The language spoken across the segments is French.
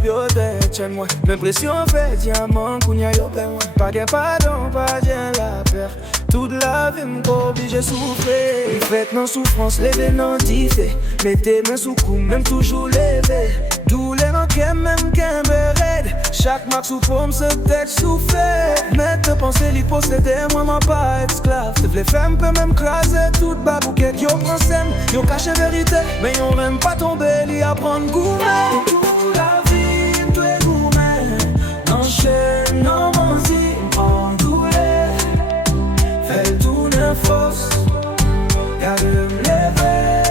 biote chen moi. L'impression fait diamant kounya yo ben moi. Pas de pardon, pas de la peur. Toute la vie m'oblige souffrir. Faites non souffrance, levé non diffé. Mettez main sous cou, même toujours levé. D'où les manqués, même qu'un raide. Chaque marque sous paume se tête soufflé. Mettre penser l'y posséder, moi m'en pas esclave. Te v'les femmes peut même craser toute babouquette. Yo prend scène, yo cache vérité. Mais yo même pas tomber, l'y apprendre gourmet. Toute la vie, tout est gourmet. Enchaîne, non, mon-y, en douleur. Fais tourner force. Garde me lever,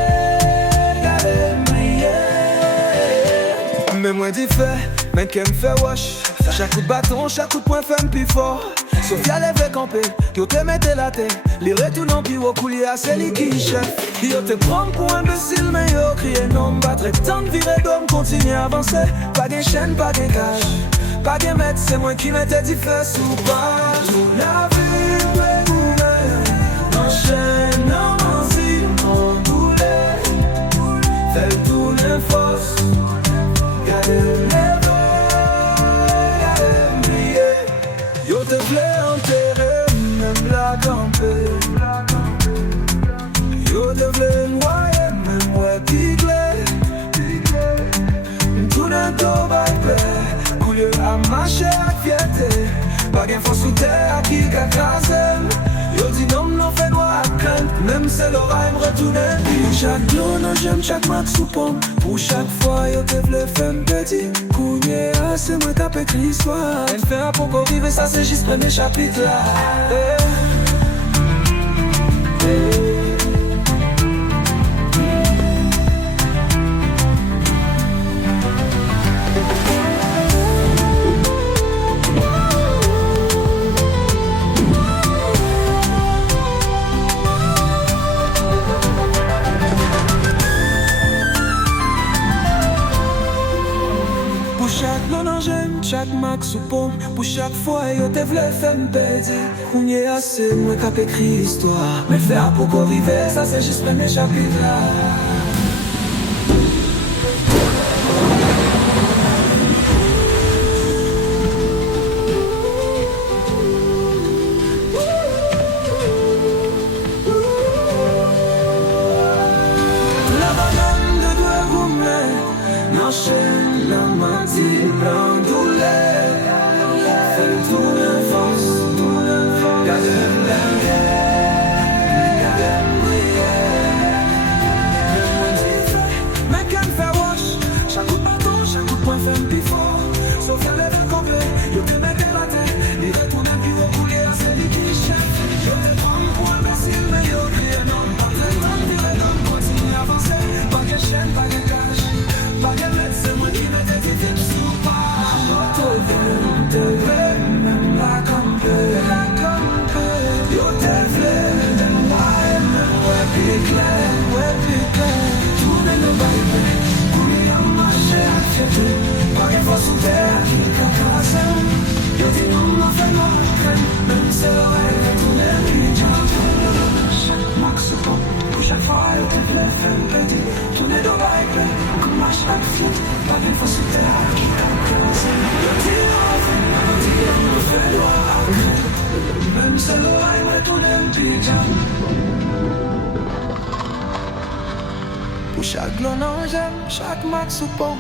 garde me briller. Mais moi d'y fait, mais qu'elle me fait wash. Chaque coup de bâton, chaque coup de poing fait me plus fort. Sophia lève camper, yo te mette la tête. Les retournes en pire au coulier à celui qui chef. Yo te prend pour imbécile, mais yo crié non. Battre tant de virer d'homme, continue à avancer. Pas de chaîne, pas de cage. Pas de maître, c'est moi qui mettais du feu sous page. Toute la vie, ouais, enchaîne, non, vas-y, en douleur. Fais tourner force. Gardez yo te v'lais enterrer, même la camper. Yo te v'lais noyer, même ouais piglé. Tout d'un dos baïpé, couilleux à marcher à fierté. Pas gain force sous terre à qui qu'a crasé. Yo dit non, non fait noir à crainte. Même c'est l'oreille me retourner. Chaque clone, j'aime chaque max sous pomme. Pour chaque fois, yo te v'lais faire un petit. Kounye a, c'est moi qui a écrit l'histoire. Elle fait un pour arriver, ça c'est juste le premier chapitre là. Chaque l'on j'aime, chaque max ou pomme. Pour chaque fois, yo te v'lais faire m'perdre. On y est assez, moi qui a écrit l'histoire. Mais faire pour arriver, ça c'est juste le premier chapitre là. La banane de doigts gourmet, n'enchaîne la matinée en douleur. Fais tourner force, garde le garde le mais qu'elle fait wash. Chaque coup de bâton, chaque coup de poing fait un plus fort. Sauf qu'elle est camper, yo te mette la tête. Les retournes plus au coulier à celui qui chef. Yo te prends pour imbécile, mais yo crie non. Pas de temps, virer non, continue à avancer. Pas de chaîne, pas de cage. Pas de maître, c'est moi qui mets des titres sous page. Te v'lais, même la camper. Yo te v'lais, même ouais piqué. Tout n'est le baïbé, couler en marché à fierté. Pas de force sous terre, qui qu'a cassé. Yo dis non, m'en fait noir, même c'est l'oreille, tout n'est plus chaque max ou pop. Pour chaque fois, yo te v'lais faire un petit. Tout n'est le baïbé, comme marche à fierté. Pas de force sous terre, qui qu'a cassé. Yo dis non, m'en fait noir, même c'est l'oreille, tout n'est plus pour chaque l'on j'aime, chaque max ou pont.